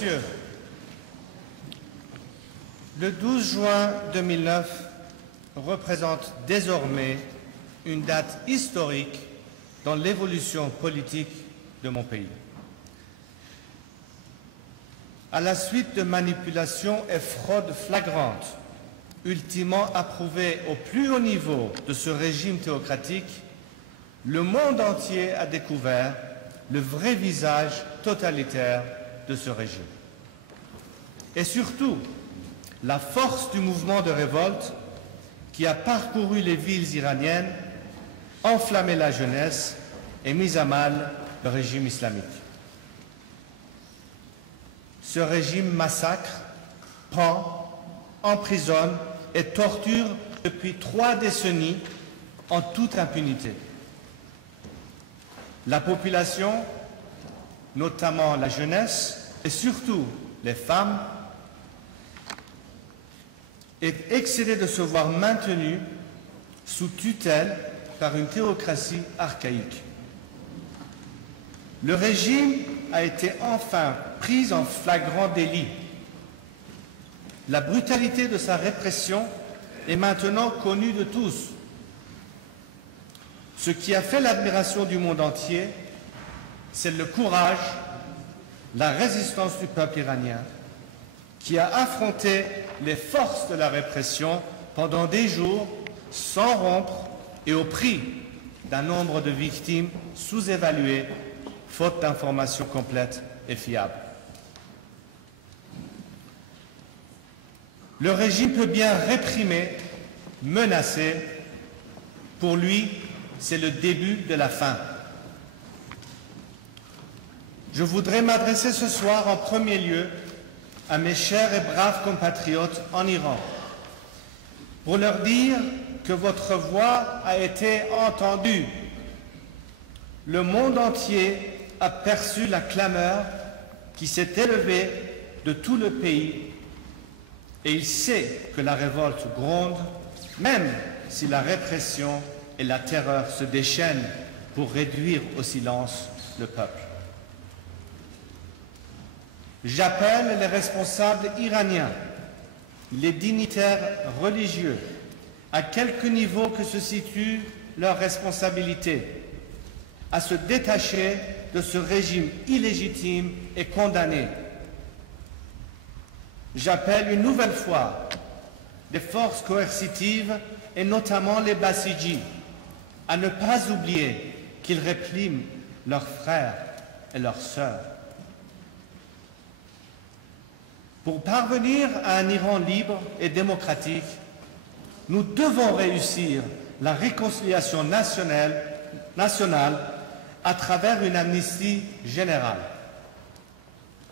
Messieurs, le 12 juin 2009 représente désormais une date historique dans l'évolution politique de mon pays. À la suite de manipulations et fraudes flagrantes, ultimement approuvées au plus haut niveau de ce régime théocratique, le monde entier a découvert le vrai visage totalitaire de ce régime. Et surtout, la force du mouvement de révolte qui a parcouru les villes iraniennes, enflammé la jeunesse et mis à mal le régime islamique. Ce régime massacre, pend, emprisonne et torture depuis 3 décennies en toute impunité. La population, notamment la jeunesse et surtout les femmes, est excédée de se voir maintenue sous tutelle par une théocratie archaïque. Le régime a été enfin pris en flagrant délit. La brutalité de sa répression est maintenant connue de tous. Ce qui a fait l'admiration du monde entier, c'est le courage, la résistance du peuple iranien, qui a affronté les forces de la répression pendant des jours sans rompre et au prix d'un nombre de victimes sous-évalué, faute d'informations complètes et fiables. Le régime peut bien réprimer, menacer. Pour lui, c'est le début de la fin. Je voudrais m'adresser ce soir en premier lieu à mes chers et braves compatriotes en Iran pour leur dire que votre voix a été entendue. Le monde entier a perçu la clameur qui s'est élevée de tout le pays et il sait que la révolte gronde, même si la répression et la terreur se déchaînent pour réduire au silence le peuple. J'appelle les responsables iraniens, les dignitaires religieux, à quelque niveau que se situe leur responsabilité, à se détacher de ce régime illégitime et condamné. J'appelle une nouvelle fois les forces coercitives et notamment les Bassidji à ne pas oublier qu'ils répriment leurs frères et leurs sœurs. Pour parvenir à un Iran libre et démocratique, nous devons réussir la réconciliation nationale à travers une amnistie générale.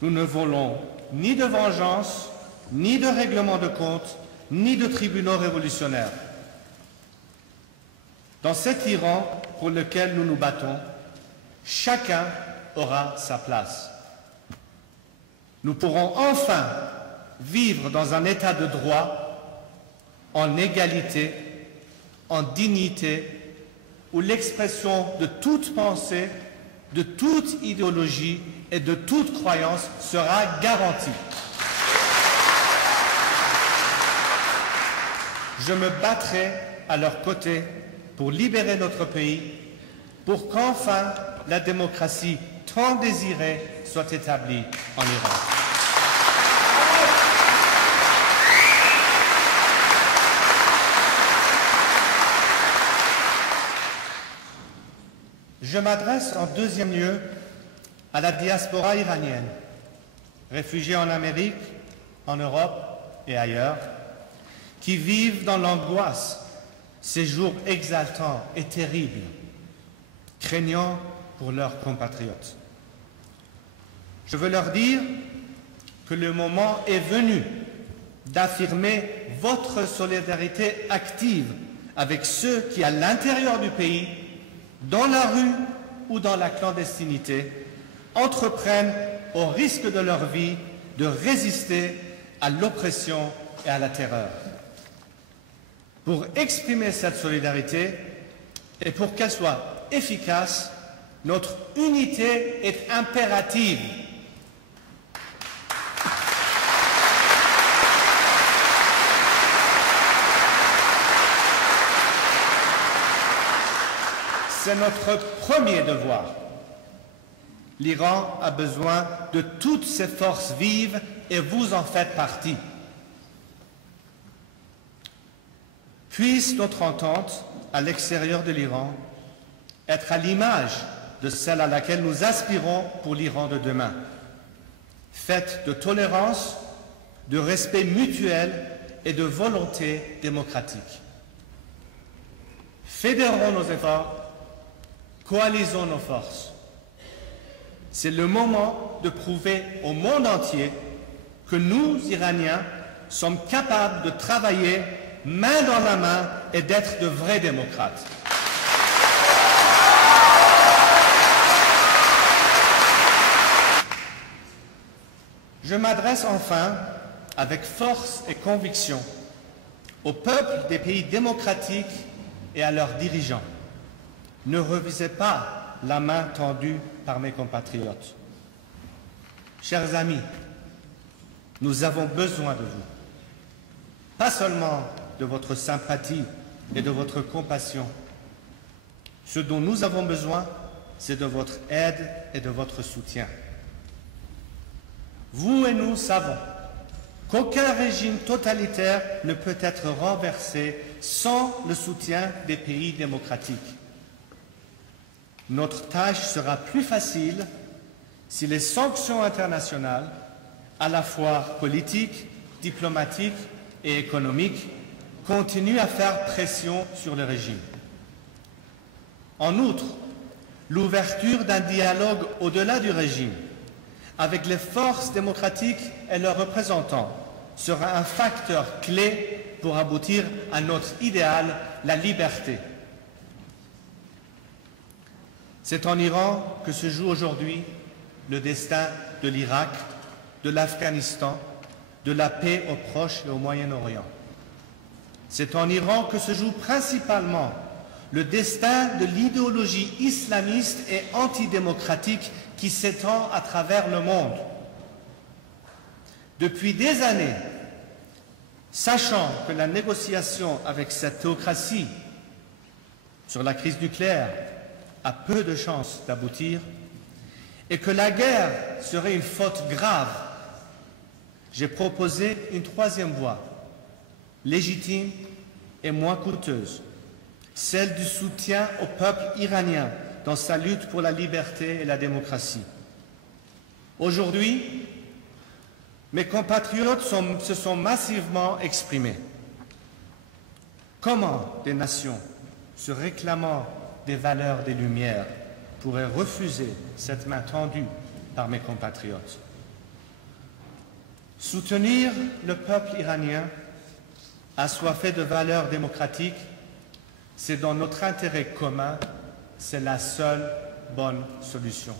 Nous ne voulons ni de vengeance, ni de règlement de compte, ni de tribunaux révolutionnaires. Dans cet Iran pour lequel nous nous battons, chacun aura sa place. Nous pourrons enfin vivre dans un état de droit, en égalité, en dignité, où l'expression de toute pensée, de toute idéologie et de toute croyance sera garantie. Je me battrai à leur côté pour libérer notre pays, pour qu'enfin la démocratie tant désirée soit établie en Iran. Je m'adresse en deuxième lieu à la diaspora iranienne, réfugiée en Amérique, en Europe et ailleurs, qui vivent dans l'angoisse ces jours exaltants et terribles, craignant pour leurs compatriotes. Je veux leur dire que le moment est venu d'affirmer votre solidarité active avec ceux qui, à l'intérieur du pays, dans la rue ou dans la clandestinité, entreprennent au risque de leur vie de résister à l'oppression et à la terreur. Pour exprimer cette solidarité et pour qu'elle soit efficace, notre unité est impérative. C'est notre premier devoir. L'Iran a besoin de toutes ses forces vives et vous en faites partie. Puisse notre entente à l'extérieur de l'Iran être à l'image de celle à laquelle nous aspirons pour l'Iran de demain, faite de tolérance, de respect mutuel et de volonté démocratique. Fédérons nos efforts, coalisons nos forces. C'est le moment de prouver au monde entier que nous, Iraniens, sommes capables de travailler main dans la main et d'être de vrais démocrates. Je m'adresse enfin avec force et conviction au peuple des pays démocratiques et à leurs dirigeants. Ne revisez pas la main tendue par mes compatriotes. Chers amis, nous avons besoin de vous. Pas seulement de votre sympathie et de votre compassion. Ce dont nous avons besoin, c'est de votre aide et de votre soutien. Vous et nous savons qu'aucun régime totalitaire ne peut être renversé sans le soutien des pays démocratiques. Notre tâche sera plus facile si les sanctions internationales, à la fois politiques, diplomatiques et économiques, continuent à faire pression sur le régime. En outre, l'ouverture d'un dialogue au-delà du régime avec les forces démocratiques et leurs représentants sera un facteur clé pour aboutir à notre idéal, la liberté. C'est en Iran que se joue aujourd'hui le destin de l'Irak, de l'Afghanistan, de la paix au Proche et au Moyen-Orient. C'est en Iran que se joue principalement le destin de l'idéologie islamiste et antidémocratique qui s'étend à travers le monde. Depuis des années, sachant que la négociation avec cette théocratie sur la crise nucléaire a peu de chances d'aboutir et que la guerre serait une faute grave, j'ai proposé une troisième voie, légitime et moins coûteuse, celle du soutien au peuple iranien dans sa lutte pour la liberté et la démocratie. Aujourd'hui, mes compatriotes se sont massivement exprimés. Comment des nations se réclamant des valeurs des Lumières pourraient refuser cette main tendue par mes compatriotes? Soutenir le peuple iranien assoiffé de valeurs démocratiques, c'est dans notre intérêt commun, c'est la seule bonne solution.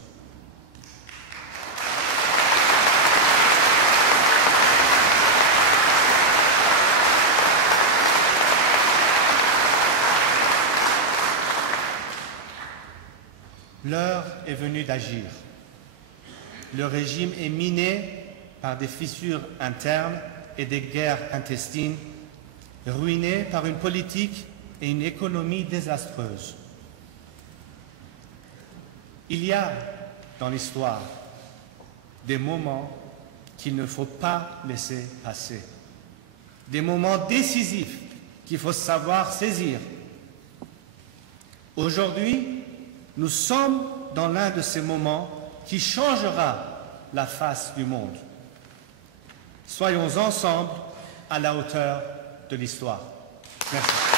L'heure est venue d'agir. Le régime est miné par des fissures internes et des guerres intestines, ruiné par une politique et une économie désastreuses. Il y a dans l'histoire des moments qu'il ne faut pas laisser passer, des moments décisifs qu'il faut savoir saisir. Aujourd'hui, nous sommes dans l'un de ces moments qui changera la face du monde. Soyons ensemble à la hauteur de l'histoire. Merci.